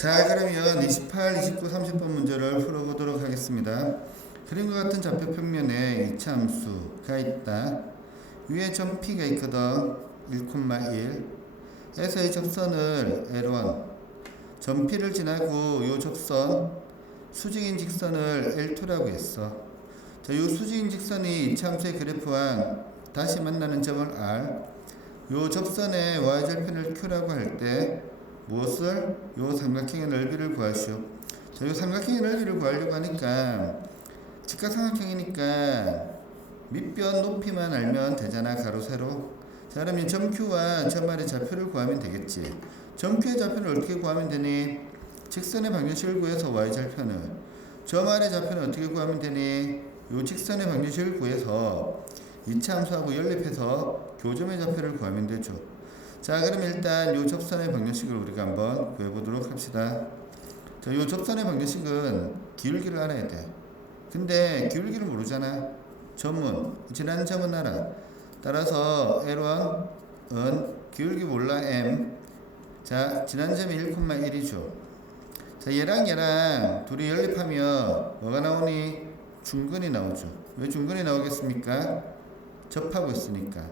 자, 그러면 28, 29, 30번 문제를 풀어보도록 하겠습니다. 그림과 같은 좌표 평면에 이차함수가 있다. 위에 점 P가 있거든. 1,1 에서 이 접선을 L1 점 P를 지나고 이 접선 수직인 직선을 L2라고 했어. 자, 이 수직인 직선이 이차함수의 그래프와 다시 만나는 점을 R, 이 접선의 y절편을 Q라고 할 때 무엇을? 요 삼각형의 넓이를 구하시오. 자, 요 삼각형의 넓이를 구하려고 하니까 직각삼각형이니까 밑변 높이만 알면 되잖아. 가로 세로. 자, 그러면 점 Q와 점 R의 좌표를 구하면 되겠지. 점 Q의 좌표를 어떻게 구하면 되니? 직선의 방정식을 구해서 y절편을, 점 R의 좌표는 어떻게 구하면 되니? 요 직선의 방정식을 구해서 이차함수하고 연립해서 교점의 좌표를 구하면 되죠. 자, 그럼 일단 요 접선의 방정식을 우리가 한번 구해보도록 합시다. 자, 요 접선의 방정식은 기울기를 알아야 돼. 근데 기울기를 모르잖아. 점은, 지난 점은 알아. 따라서 L1은 기울기 몰라 M. 자, 지난 점이 1,1이죠. 자, 얘랑 둘이 연립하면 뭐가 나오니? 중근이 나오죠. 왜 중근이 나오겠습니까? 접하고 있으니까.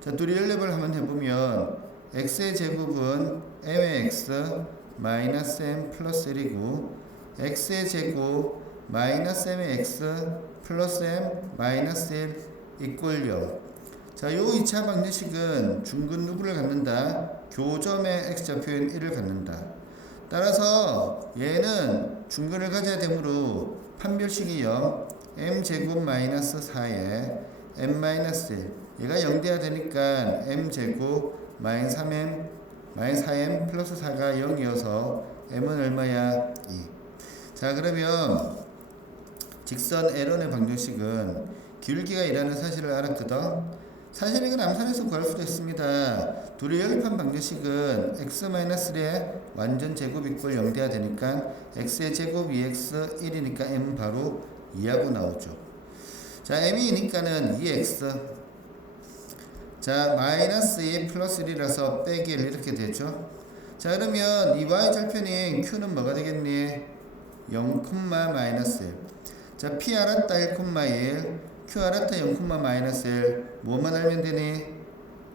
자, 둘이 연립을 한번 해보면 x의 제곱은 m의 x 마이너스 m 플러스 1이고 x의 제곱 마이너스 m의 x 플러스 m 마이너스 1 이꼴 0. 자, 요 2차 방정식은 중근 누구를 갖는다? 교점의 x좌표인 1을 갖는다. 따라서 얘는 중근을 가져야 되므로 판별식이 0, m제곱 마이너스 4에 m 마이너스 1, 얘가 0 돼야 되니까 m제곱 마이너스 3m 마이너스 4m 플러스 4가 0이어서 m은 얼마야? 2. 자, 그러면 직선 L1의 방정식은 기울기가 2라는 사실을 알았거든. 사실 이건 암산해서 구할 수도 있습니다. 둘이 연립한 방정식은 x-1의 완전 제곱 이꼴 0 돼야 되니까 x의 제곱 2x 1이니까 m 바로 2하고 나오죠. 자, m이니까는 2x, 자, 마이너스 2 플러스 1이라서 빼기 1 이렇게 되죠. 자, 그러면 이 y절편인 q는 뭐가 되겠니? 0, 마이너스 1. 자, p 알았다 1,1, q 알았다 0, 마이너스 1. 뭐만 알면 되니?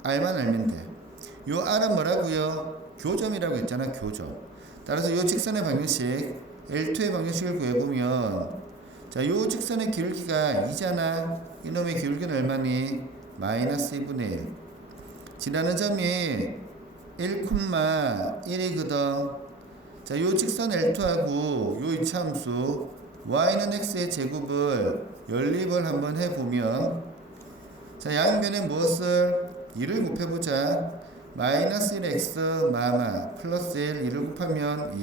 r만 알면 돼. 요 r은 뭐라고요? 교점이라고 했잖아. 교점. 따라서 요 직선의 방정식 L2의 방정식을 구해보면, 자, 요 직선의 기울기가 2잖아. 이놈의 기울기는 얼마니? 마이너스 2분의 1. 지나는 점이 1,1이거든. 자, 요 직선 L2하고 요 이차함수 y는 x의 제곱을 연립을 한번 해보면, 자, 양변에 무엇을? 2를 곱해보자. 마이너스 1x 마마 플러스 1, 2를 곱하면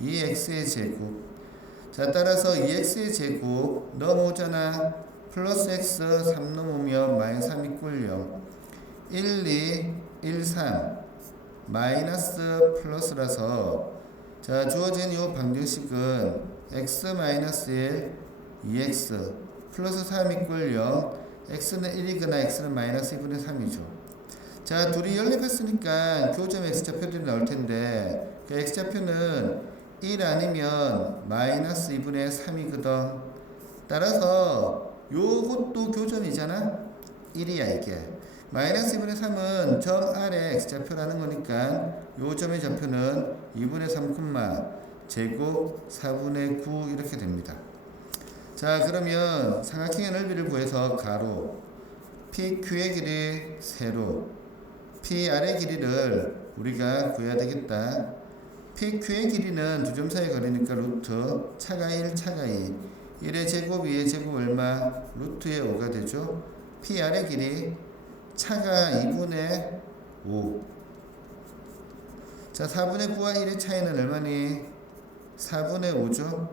2x의 제곱. 자, 따라서 2x의 제곱 넘어오잖아. 플러스 x 3 넘으면 마이너스 3 이꼴 0. 1, 2, 1, 3 마이너스 플러스라서, 자, 주어진 이 방정식은 x 마이너스 1, 2x 플러스 3 이꼴 0. x는 1이거나 x는 마이너스 2분의 3이죠. 자, 둘이 연립했으니까 교점 x좌표들이 나올 텐데, 그 x좌표는 1 아니면 마이너스 2분의 3이거든. 따라서 요것도 교점이잖아. 1이야 이게. 마이너스 2분의 3은 점 R의 x좌표라는 거니까 요 점의 좌표는 2분의 3, 제곱 4분의 9 이렇게 됩니다. 자, 그러면 삼각형의 넓이를 구해서 가로 PQ의 길이 세로 PR의 길이를 우리가 구해야 되겠다. PQ의 길이는 두 점 사이 거리니까 루트 차가 1, 차가 2. 1의 제곱, 2의 제곱 얼마? 루트의 5가 되죠. PR의 길이 차가 2분의 5. 자, 4분의 9와 1의 차이는 얼마니? 4분의 5죠.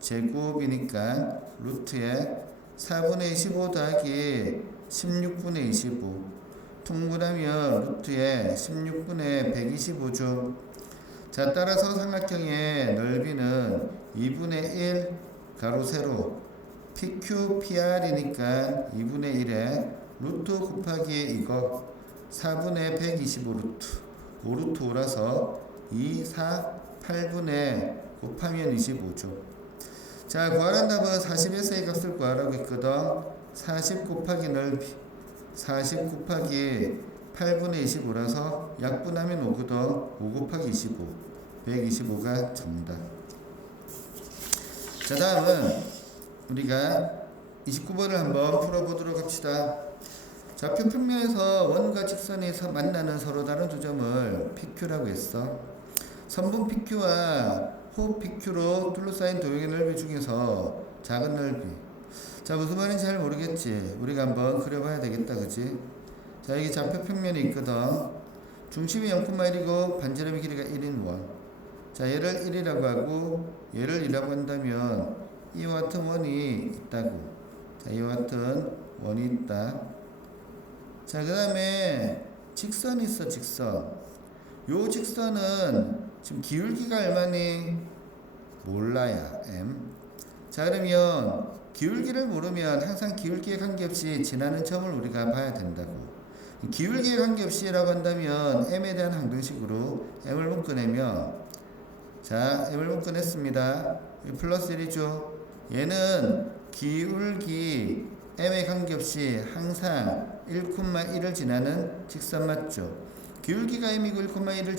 제곱이니까 루트에 4분의 25 더하기 16분의 25. 통분하면 루트에 16분의 125죠. 자, 따라서 삼각형의 넓이는 2분의 1 가로 세로 PQ PR이니까 2분의 1에 루트 곱하기 이거 4분의 125 루트 5루트 5라서 2, 4, 8분의 곱하면 25죠. 자, 구하란 답은 40에서의 값을 구하라고 했거든. 40 곱하기 넓이 40 곱하기 8분의 25라서 약분하면 5거든. 5 곱하기 25 125가 정답. 자, 다음은 우리가 29번을 한번 풀어보도록 합시다. 좌표 평면에서 원과 직선에서 만나는 서로 다른 두 점을 PQ라고 했어. 선분 PQ와 호 PQ로 둘러싸인 도형의 넓이 중에서 작은 넓이. 자, 무슨 말인지 잘 모르겠지. 우리가 한번 그려봐야 되겠다, 그치? 자, 여기 좌표 평면이 있거든. 중심이 0,1이고 반지름의 길이가 1인 원. 자, 얘를 1이라고 하고 얘를 2라고 한다면 이와 같은 원이 있다고. 자, 이와 같은 원이 있다. 자, 그 다음에 직선이 있어. 직선. 요 직선은 지금 기울기가 얼마니? 몰라야 m. 자, 그러면 기울기를 모르면 항상 기울기에 관계없이 지나는 점을 우리가 봐야 된다고. 기울기에 관계없이라고 한다면 m에 대한 항등식으로 m을 묶어내면, 자, m을 묶어냈습니다. 플러스 1이죠. 얘는 기울기 m에 관계없이 항상 1,1을 지나는 직선 맞죠. 기울기가 m이고 1,1을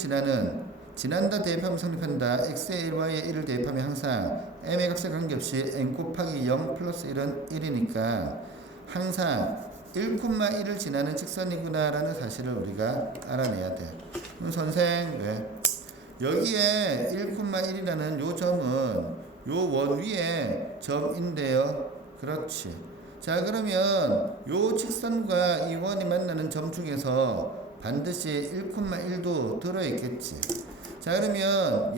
지난다 대입하면 성립한다. x에 1, y에 1을 대입하면 항상 m의 값에 관계없이 n 곱하기 0 플러스 1은 1이니까 항상 1,1을 지나는 직선이구나 라는 사실을 우리가 알아내야 돼. 그럼 선생, 왜? 여기에 1,1이라는 요 점은 요 원 위에 점인데요. 그렇지. 자, 그러면 요 직선과 이 원이 만나는 점 중에서 반드시 1,1도 들어있겠지. 자, 그러면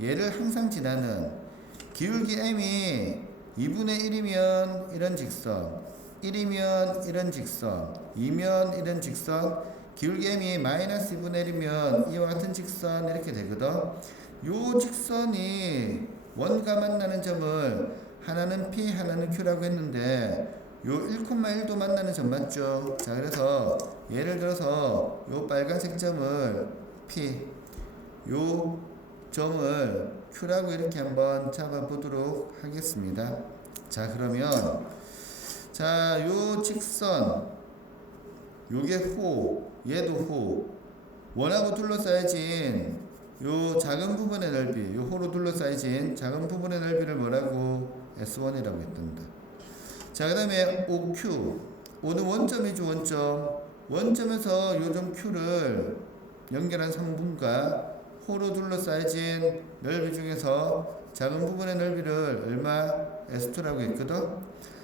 얘를 항상 지나는 기울기 m이 2분의 1이면 이런 직선, 1이면 이런 직선, 2면 이런 직선, 기울기 m이 마이너스 2분의 1이면 이와 같은 직선 이렇게 되거든. 요 직선이 원과 만나는 점을 하나는 P, 하나는 Q라고 했는데 요 1,1도 만나는 점 맞죠? 자, 그래서 예를 들어서 요 빨간색 점을 P, 요 점을 Q라고 이렇게 한번 잡아보도록 하겠습니다. 자, 그러면 자, 요 직선 요게 호, 얘도 호, 원하고 둘러싸여진 요 작은 부분의 넓이, 요 호로 둘러싸여진 작은 부분의 넓이를 뭐라고? S1이라고 했던다. 자, 그 다음에 OQ, O는 원점이죠. 원점에서 요 점 Q를 연결한 성분과 호로 둘러싸여진 넓이 중에서 작은 부분의 넓이를 얼마? S2라고 했거든.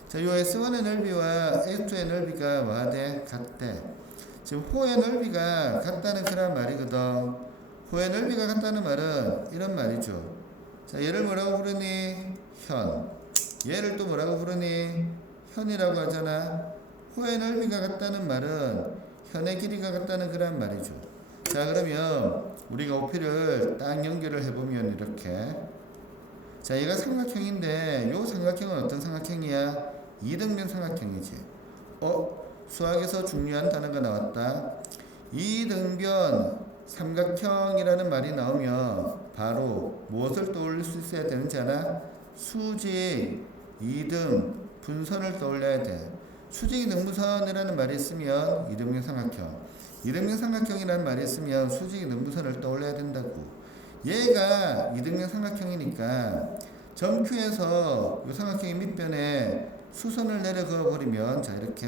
자, 요 S1의 넓이와 S2의 넓이가 뭐가 돼? 같대. 지금 호의 넓이가 같다는 그런 말이거든. 호의 넓이가 같다는 말은 이런 말이죠. 자, 얘를 뭐라고 부르니? 현. 얘를 또 뭐라고 부르니? 현이라고 하잖아. 호의 넓이가 같다는 말은 현의 길이가 같다는 그런 말이죠. 자, 그러면 우리가 OP를 딱 연결을 해보면 이렇게. 자, 얘가 삼각형인데 요 삼각형은 어떤 삼각형이야? 이등변 삼각형이지. 수학에서 중요한 단어가 나왔다. 이등변 삼각형이라는 말이 나오면 바로 무엇을 떠올릴 수 있어야 되는지 알아? 수직, 이등, 분선을 떠올려야 돼. 수직, 이등, 분선이라는 말이 있으면 이등변 삼각형, 이등변 삼각형이라는 말이 있으면 수직, 이등, 분선을 떠올려야 된다고. 얘가 이등변 삼각형이니까 점 Q에서 이 삼각형의 밑변에 수선을 내려 그어버리면, 자, 이렇게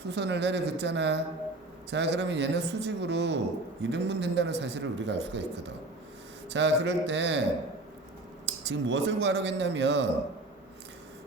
수선을 내려 긋잖아. 자, 그러면 얘는 수직으로 이등분 된다는 사실을 우리가 알 수가 있거든. 자, 그럴 때 지금 무엇을 구하라고 했냐면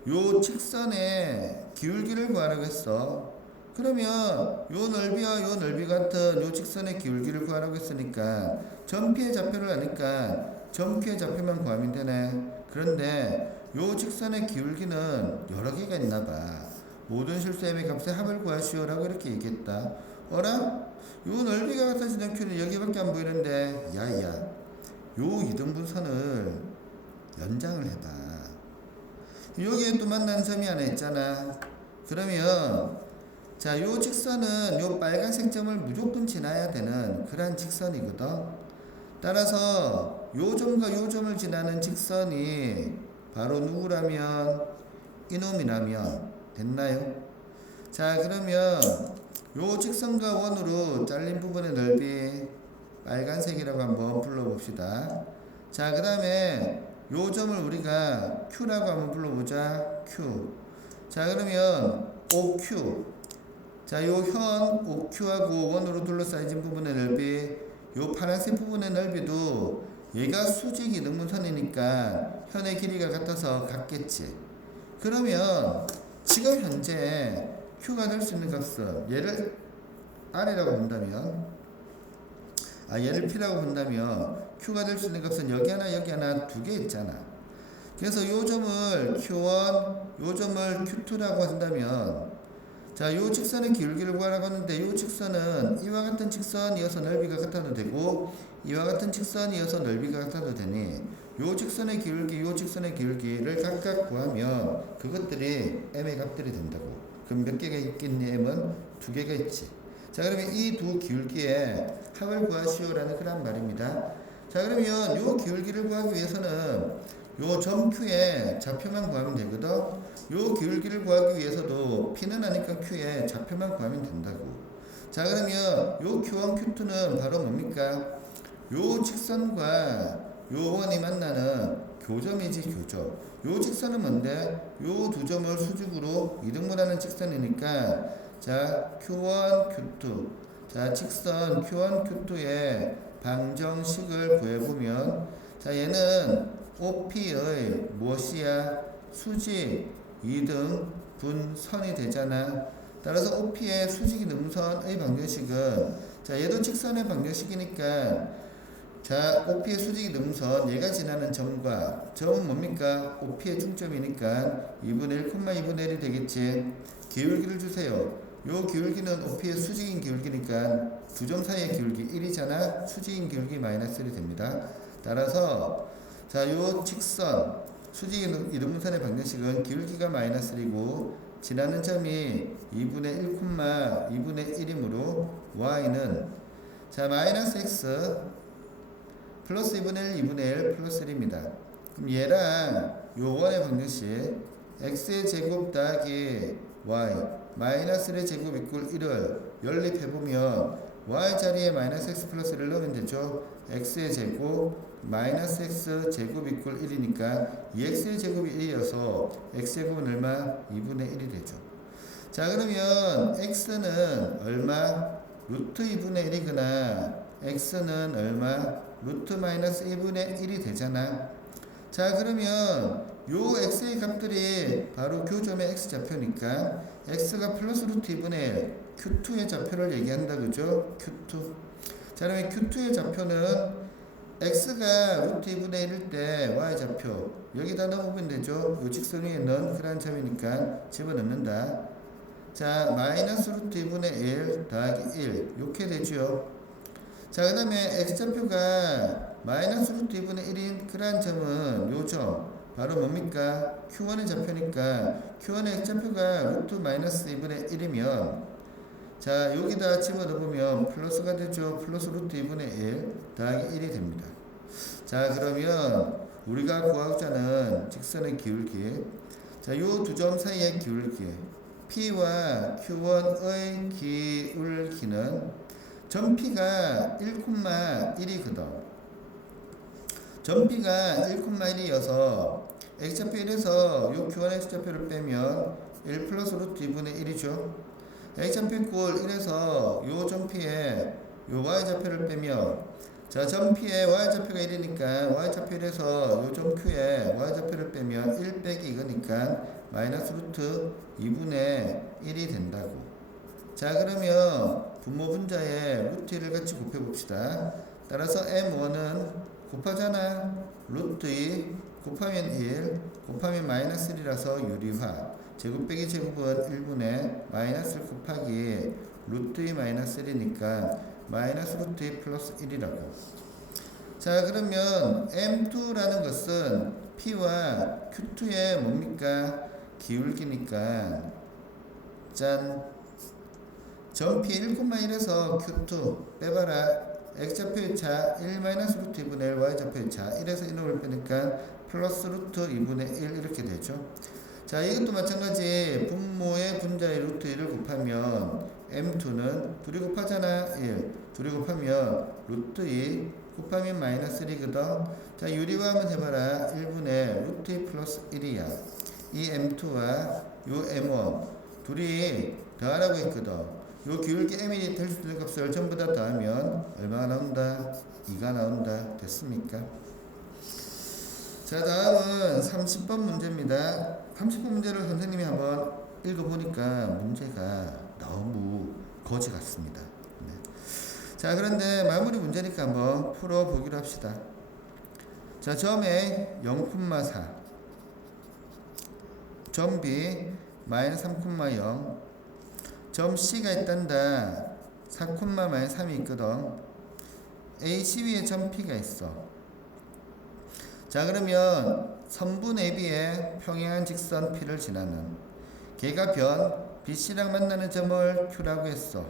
요 직선의 기울기를 구하라고 했어. 그러면 요 넓이와 요 넓이 같은 요 직선의 기울기를 구하라고 했으니까 점 P의 좌표를 아니까 점 Q의 좌표만 구하면 되네. 그런데 요 직선의 기울기는 여러 개가 있나 봐. 모든 실수 m의 값의 합을 구하시오라고 이렇게 얘기했다. 어라? 요 넓이가 같아지는 Q는 여기밖에 안 보이는데, 야야, 요 이등분선을 연장을 해봐. 여기에 또 만나는 점이 하나 있잖아. 그러면 자, 요 직선은 요 빨간색 점을 무조건 지나야 되는 그러한 직선이거든. 따라서 요 점과 요 점을 지나는 직선이 바로 누구라면 이놈이라면 됐나요? 자, 그러면 요 직선과 원으로 잘린 부분의 넓이 빨간색이라고 한번 불러봅시다. 자, 그 다음에 요 점을 우리가 Q라고 한번 불러보자. Q. 자, 그러면 OQ. 자, 요 현 OQ하고 원으로 둘러싸여진 부분의 넓이, 요 파란색 부분의 넓이도 얘가 수직 이등분선이니까 현의 길이가 같아서 같겠지. 그러면 지금 현재 Q가 될 수 있는 값은 얘를 R이라고 본다면, 얘를 P라고 본다면 Q가 될 수 있는 값은 여기 하나 두 개 있잖아. 그래서 요 점을 Q1, 요 점을 Q2라고 한다면, 자, 요 직선의 기울기를 구하라고 하는데, 요 직선은 이와 같은 직선이어서 넓이가 같아도 되고, 이와 같은 직선이어서 넓이가 같아도 되니, 요 직선의 기울기, 요 직선의 기울기를 각각 구하면 그것들이 m의 값들이 된다고. 그럼 몇 개가 있겠니? m은 두 개가 있지. 자, 그러면 이 두 기울기의 합을 구하시오라는 그런 말입니다. 자, 그러면 요 기울기를 구하기 위해서는 요 점 Q의 좌표만 구하면 되거든. 요 기울기를 구하기 위해서도 P는 아니까 Q의 좌표만 구하면 된다고. 자, 그러면 요 Q1, Q2는 바로 뭡니까? 요 직선과 요 원이 만나는 교점이지, 교점. 요 직선은 뭔데? 요 두 점을 수직으로 이등분하는 직선이니까, 자, Q1, Q2. 자, 직선 Q1, Q2의 방정식을 구해보면, 자, 얘는 OP의 무엇이야? 수직 이등분선이 되잖아. 따라서 OP의 수직 이등분선의 방정식은, 자, 얘도 직선의 방정식이니까, 자, OP의 수직 이등분선, 얘가 지나는 점과 점은 뭡니까? OP의 중점이니까 2분의 1, 2분의 1이 되겠지. 기울기를 주세요. 요 기울기는 OP의 수직인 기울기니까 두 점 사이의 기울기 1이잖아. 수직인 기울기 마이너스 1이 됩니다. 따라서, 자, 요 직선 수직 이등분선의 방정식은 기울기가 마이너스 1이고 지나는 점이 2분의 1, 2분의 1이므로 y는, 자, 마이너스 x 플러스 2분의 1, 2분의 1 플러스 1입니다. 그럼 얘랑 요 원의 방정식 x의 제곱 더하기 y 마이너스 1의 제곱 이꼴 1을 연립해보면 y 자리에 마이너스 x 플러스 1을 넣으면 되죠. x의 제곱 마이너스 x 제곱 이꼴 1이니까 2x의 제곱이 1이어서 x제곱은 얼마? 2분의 1이 되죠. 자, 그러면 x는 얼마? 루트 2분의 1이거나 x는 얼마? 루트 마이너스 1분의 1이 되잖아. 자, 그러면 요 x의 값들이 바로 교점의 x좌표니까 x가 플러스 루트 2분의 1 q2의 좌표를 얘기한다, 그죠? q2. 자, 그러면 q2의 좌표는 x가 루트 2분의 1일 때 y좌표 여기다 넣으면 되죠. 요 직선 위에 넣은 그런 점이니까 집어넣는다. 자, 마이너스 루트 2분의 1 더하기 1 이렇게 되죠. 자, 그 다음에 x좌표가 마이너스 루트 2분의 1인 그러한 점은 요 점 바로 뭡니까? q1의 좌표니까 q1의 x좌표가 루트 마이너스 2분의 1이면, 자, 여기다 집어넣으면 플러스가 되죠. 플러스 루트 2분의 1 더하기 1이 됩니다. 자, 그러면 우리가 구하고자 직선의 기울기, 자, 요 두 점 사이의 기울기 P와 Q1의 기울기는 점 P가 1,1이거든. 점 P가 1,1이어서 x좌표 1에서 요 Q1 x좌표를 빼면 1 플러스 루트 2분의 1이죠. x좌표 이꼴 1에서 요 점 P의 요 y좌표를 빼면, 자, 점 P의 y좌표가 1이니까 y좌표 1에서 요 점 Q의 y좌표를 빼면 1 빼기 이거니까 마이너스 루트 2분의 1이 된다고. 자, 그러면 분모 분자에 루트 1을 같이 곱해봅시다. 따라서 m1은 곱하잖아. 루트 2 곱하면 1 곱하면 마이너스 1이라서 유리화. 제곱 빼기 제곱은 1분의 마이너스 1 곱하기 루트 2 마이너스 1이니까 마이너스 루트 2 플러스 1이라고. 자, 그러면 M2라는 것은 P와 Q2의 뭡니까? 기울기니까, 짠, 점 P 1,1에서 Q2 빼봐라. x좌표의 차 1 마이너스 루트 2분의 1 y좌표의 차 1에서 1을 빼니까 플러스 루트 2분의 1 이렇게 되죠. 자, 이것도 마찬가지 분모의 분자의 루트 1을 곱하면 m2는 둘이 곱하잖아 1 둘이 곱하면 루트 2 곱하면 마이너스 1이거든. 자, 유리화하면 해봐라 1분의 루트 2 플러스 1이야. 이 m2와 요 m1 둘이 더하라고 했거든. 요 기울기 m이 될 수 있는 값을 전부 다 더하면 얼마가 나온다? 2가 나온다. 됐습니까? 자, 다음은 30번 문제입니다. 30번 문제를 선생님이 한번 읽어보니까 문제가 너무 거지 같습니다. 네. 자, 그런데 마무리 문제니까 한번 풀어보기로 합시다. 자, 점에 0,4 점 B 마이너스 3,0 점 C가 있단다. 4,-3이 있거든. AC 위에 점 P가 있어. 자, 그러면 선분 AB의 평행한 직선 P를 지나는 걔가 변 BC랑 만나는 점을 Q라고 했어.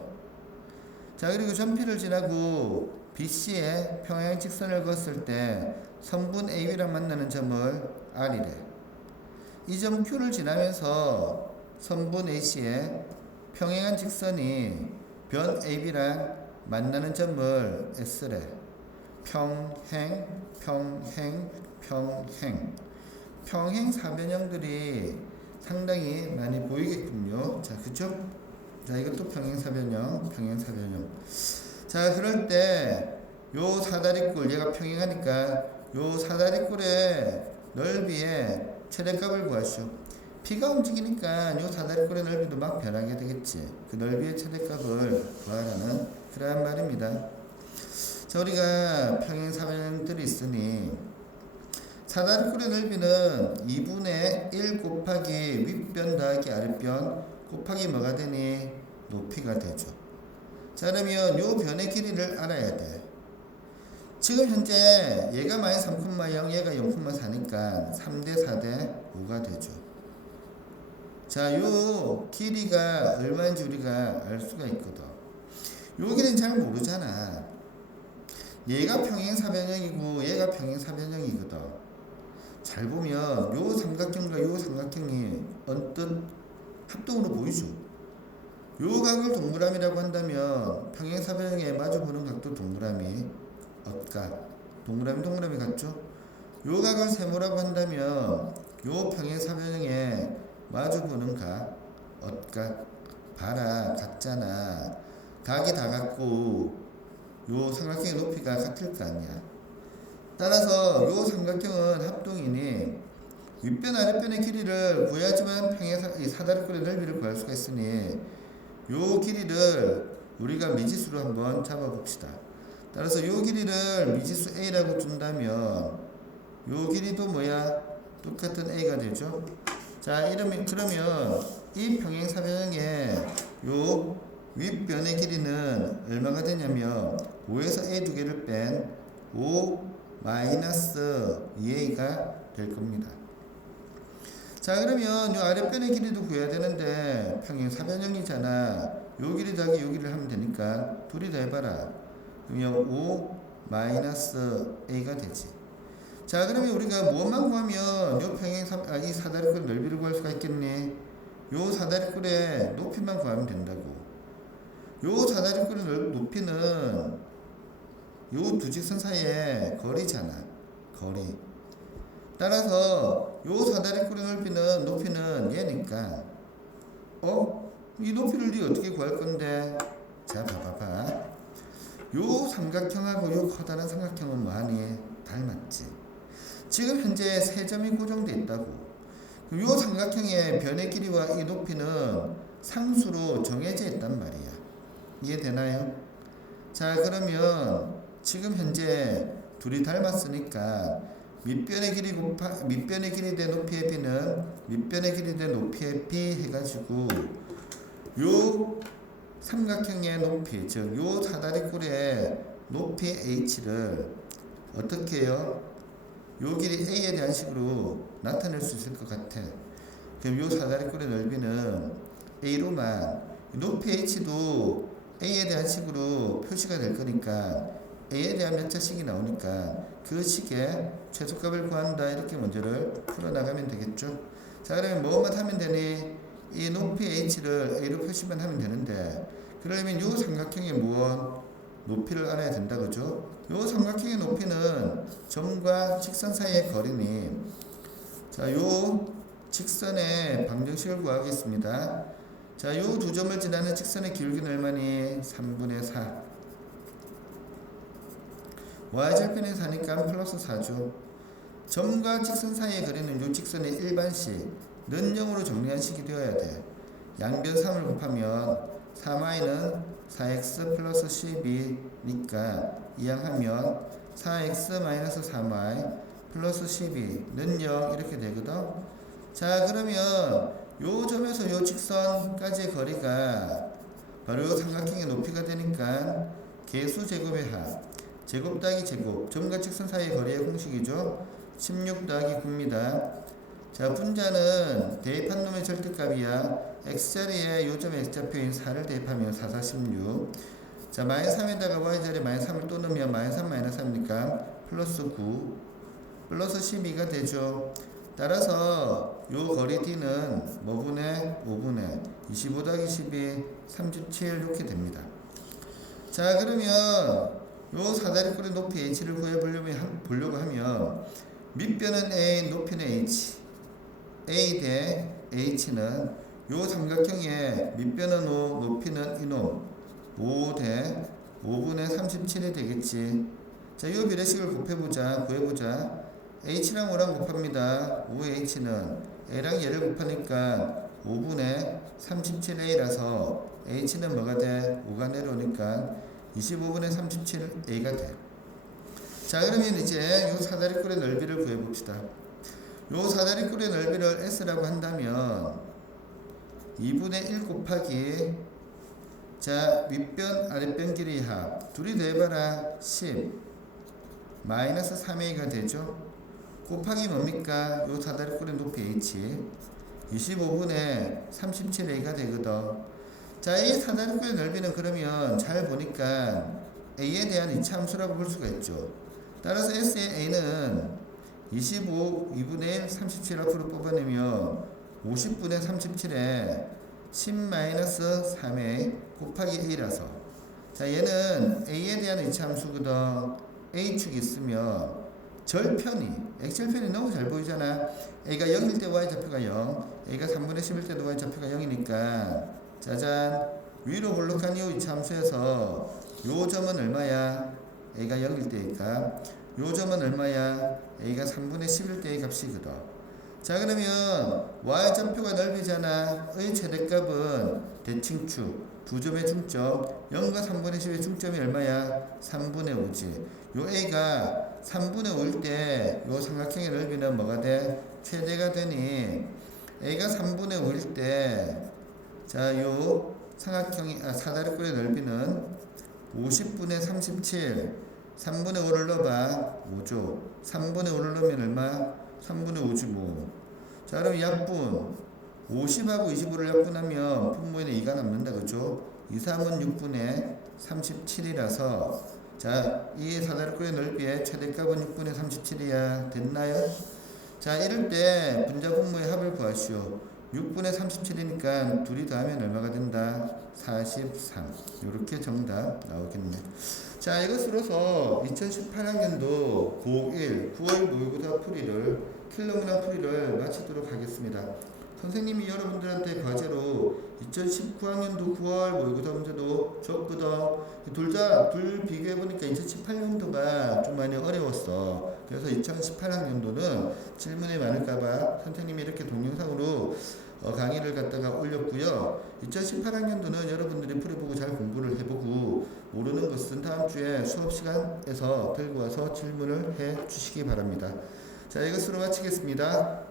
자, 그리고 점 P를 지나고 BC의 평행한 직선을 그었을 때 선분 AB랑 만나는 점을 R이래. 이 점 Q를 지나면서 선분 AC의 평행한 직선이 변 AB랑 만나는 점을 S래. 평행 사변형들이 상당히 많이 보이겠군요. 자, 그쵸? 자, 이것도 평행사변형. 자, 그럴 때 요 사다리꼴 얘가 평행하니까 요 사다리꼴의 넓이의 최대값을 구하시오. P가 움직이니까 요 사다리꼴의 넓이도 막 변하게 되겠지. 그 넓이의 최대값을 구하라는 그러한 말입니다. 자, 우리가 평행사변형들이 있으니 사다리꼴의 넓이는 2분의 1 곱하기 윗변 더하기 아랫변 곱하기 뭐가 되니? 높이가 되죠. 자, 그러면 요 변의 길이를 알아야 돼. 지금 현재 얘가 마이너스 3,0 얘가 0,4니까 3대 4대 5가 되죠. 자, 요 길이가 얼마인지 우리가 알 수가 있거든. 요 길이는 잘 모르잖아. 얘가 평행사변형이고 얘가 평행사변형이거든. 잘 보면 요 삼각형과 요 삼각형이 언뜻 합동으로 보이죠. 요 각을 동그라미라고 한다면 평행사변형에 마주보는 각도 동그라미 엇각. 동그라미 같죠? 요 각을 세모라고 한다면 요 평행사변형에 마주보는 각 엇각. 봐라, 같잖아. 각이 다 같고 요 삼각형의 높이가 같을 거 아니야. 따라서 요 삼각형은 합동이니 윗변 아랫변의 길이를 구해야지만 사다리꼴의 넓이를 구할 수가 있으니 요 길이를 우리가 미지수로 한번 잡아봅시다. 따라서 요 길이를 미지수 A라고 준다면 요 길이도 뭐야? 똑같은 A가 되죠. 자, 그러면 이 평행사변형의 요 윗변의 길이는 얼마가 되냐면 5에서 A 두 개를 뺀 5 마이너스 2A가 될 겁니다. 자, 그러면 요 아랫변의 길이도 구해야 되는데 평행사변형이잖아. 요 길이 더하기 요 길이를 하면 되니까 둘이 더해봐라. 그러면 5 마이너스 A가 되지. 자, 그러면 우리가 무엇만 구하면 요 이 사다리꼴의 넓이를 구할 수가 있겠니? 요 사다리꼴의 높이만 구하면 된다고. 요 사다리꼴의 높이는 요 두 직선 사이의 거리잖아. 거리. 따라서 요 사다리꼴의 높이는 얘니까 이 높이를 네 어떻게 구할 건데? 자, 봐봐봐. 요 삼각형하고 요 커다란 삼각형은 뭐하니? 닮았지. 지금 현재 세 점이 고정되어 있다고. 요 삼각형의 변의 길이와 이 높이는 상수로 정해져 있단 말이야. 이해되나요? 자, 그러면 지금 현재 둘이 닮았으니까 밑변의 길이 대 높이의 b는 밑변의 길이 대 높이의 b 해가지고 요 삼각형의 높이, 즉 요 사다리꼴의 높이 h를 어떻게 해요? 요 길이 a에 대한 식으로 나타낼 수 있을 것 같아. 그럼 요 사다리꼴의 넓이는 a로만, 높이 h도 a에 대한 식으로 표시가 될 거니까 a에 대한 몇 자식이 나오니까 그 식의 최소값을 구한다. 이렇게 문제를 풀어나가면 되겠죠. 자, 그러면 뭐만 하면 되니? 이 높이 h를 a로 표시만 하면 되는데, 그러려면 이 삼각형의 무엇? 높이를 알아야 된다. 그죠? 이 삼각형의 높이는 점과 직선 사이의 거리니, 자, 요 직선의 방정식을 구하겠습니다. 자, 요 두 점을 지나는 직선의 기울기는 얼마니? 3분의 4. y절편에 4니까 플러스 4죠. 점과 직선 사이의 거리는 요 직선의 일반식, 는 0으로 정리한 식이 되어야 돼. 양변 3을 곱하면 3y는 4x 플러스 12니까 이항하면 4x 마이너스 3y 플러스 12는 0 이렇게 되거든. 자, 그러면 요 점에서 요 직선까지의 거리가 바로 요 삼각형의 높이가 되니까 개수 제곱의 합, 제곱 더하기 제곱, 점과 직선 사이의 거리의 공식이죠. 16 더하기 9입니다. 자, 분자는 대입한 놈의 절대값이야. x자리에 요점의 x좌표인 4를 대입하면 4, 4, 16. 자, 마이너스 3에다가 y자리에 마이너스 3을 또 넣으면 마이너스 3, 마이너스 3이니까 플러스 9, 플러스 12가 되죠. 따라서 요 거리 d는 뭐분의 5분의 25 더하기 12, 37 이렇게 됩니다. 자, 그러면 요 사다리꼴의 높이 h를 구해보려고 하면 밑변은 a, 높이는 h, a 대 h는 요 삼각형의 밑변은 5, 높이는 이놈 5 대 5분의 37이 되겠지. 자, 요 비례식을 곱해보자. 구해보자. h랑 5랑 곱합니다. 5h는 a랑 얘를 곱하니까 5분의 37a라서 h는 뭐가 돼? 5가 내려오니까 25분의 37a가 돼. 자, 그러면 이제 요 사다리꼴의 넓이를 구해봅시다. 요 사다리꼴의 넓이를 s라고 한다면 2분의 1 곱하기, 자, 윗변 아랫변 길이 합 둘이 내봐라 10 마이너스 3a가 되죠. 곱하기 뭡니까? 요 사다리꼴의 높이 h 25분의 37a가 되거든. 자, 이 사다리꼴의 넓이는 그러면 잘 보니까 a에 대한 이차함수라고 볼 수가 있죠. 따라서 s의 a는 25, 2분의 1, 37 앞으로 뽑아내면 50분의 37에 10-3a 곱하기 a라서, 자, 얘는 a에 대한 이차함수거든. a축이 있으면 절편이, x절편이 너무 잘 보이잖아. a가 0일 때 y좌표가 0, a가 3분의 10일 때도 y좌표가 0이니까 짜잔, 위로 볼록한 이 이차함수에서 요 점은 얼마야? a가 0일 때니까 요 점은 얼마야? a가 3분의 10일 때의 값이거든. 자, 그러면 y좌표가 넓이잖아. 의 최대값은 대칭축 두 점의 중점 0과 3분의 10의 중점이 얼마야? 3분의 5지. 요 a가 3분의 5일 때 요 삼각형의 넓이는 뭐가 돼? 최대가 되니 a가 3분의 5일 때, 자, 요 삼각형이 사다리꼴의 넓이는 50분의 37, 3분의 5를 넣어봐 5죠. 3분의 5를 넣으면 얼마? 3분의 5지 뭐. 자, 그럼 약분 50하고 25를 약분하면 분모에는 2가 남는다. 그죠? 2, 3은 6분의 37이라서, 자, 이 사다리꼴의 넓이의 최대값은 6분의 37이야. 됐나요? 자, 이럴 때 분자 분모의 합을 구하시오. 6분의 37이니까 둘이 더하면 얼마가 된다? 43. 이렇게 정답 나오겠네. 자, 이것으로서 2018학년도 고1 9월 모의고사 풀이를, 킬러문항 풀이를 마치도록 하겠습니다. 선생님이 여러분들한테 과제로 2019학년도 9월 모의고사 문제도 줬거든. 둘 비교해보니까 2018년도가 좀 많이 어려웠어. 그래서 2018학년도는 질문이 많을까봐 선생님이 이렇게 동영상으로 강의를 갖다가 올렸고요. 2018학년도는 여러분들이 풀이보고 잘 공부를 해보고 모르는 것은 다음 주에 수업 시간에서 들고 와서 질문을 해 주시기 바랍니다. 자, 이것으로 마치겠습니다.